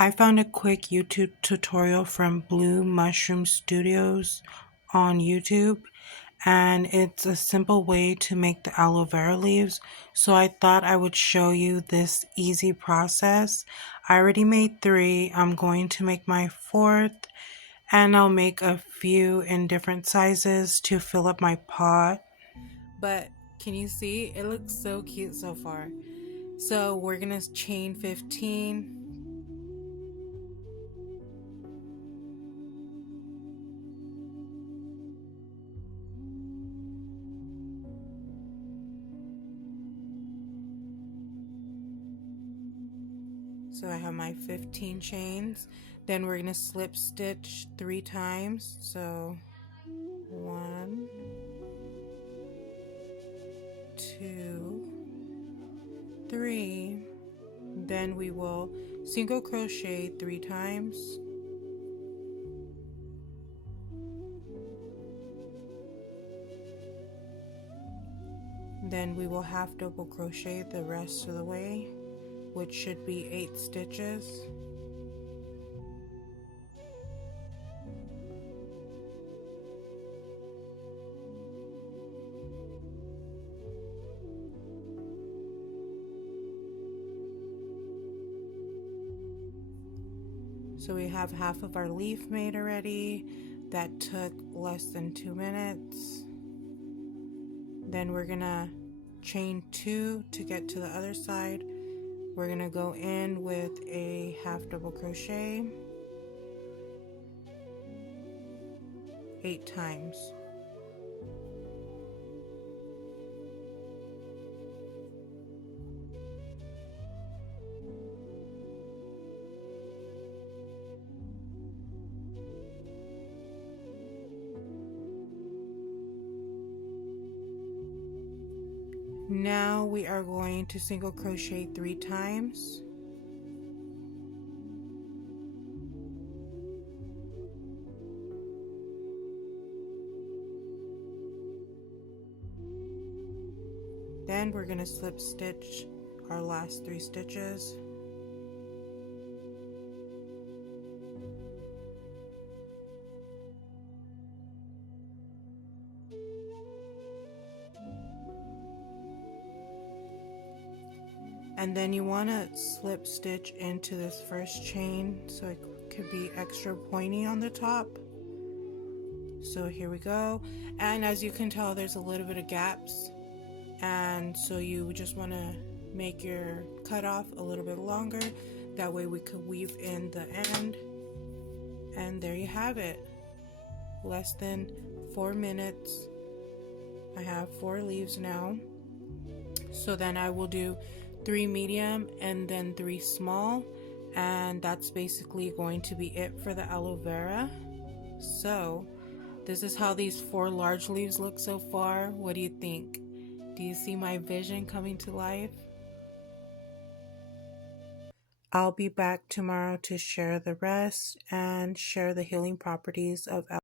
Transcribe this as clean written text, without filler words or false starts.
I found a quick YouTube tutorial from Blue Mushroom Studios on YouTube, and it's a simple way to make the aloe vera leaves. So I thought I would show you this easy process. I already made 3. I'm going to make my 4th, and I'll make a few in different sizes to fill up my pot. But can you see? It looks so cute so far. So we're gonna chain 15. So I have my 15 chains. Then we're gonna slip stitch 3 times. So 1, 2, 3. Then we will single crochet 3 times. Then we will half double crochet the rest of the way, which should be 8 stitches. So we have half of our leaf made already. That took less than 2 minutes. Then we're gonna chain 2 to get to the other side. We're gonna go in with a half double crochet 8 times. Now we are going to single crochet 3 times. Then we're going to slip stitch our last 3 stitches. And then you want to slip stitch into this first chain so it could be extra pointy on the top. So here we go. And as you can tell, there's a little bit of gaps. And so you just want to make your cutoff a little bit longer. That way we could weave in the end. And there you have it. Less than 4 minutes. I have 4 leaves now. So then I will do 3 medium and then 3 small, and that's basically going to be it for the aloe vera. So this is how these 4 large leaves look so far. What do you think? Do you see my vision coming to life? I'll be back tomorrow to share the rest and share the healing properties of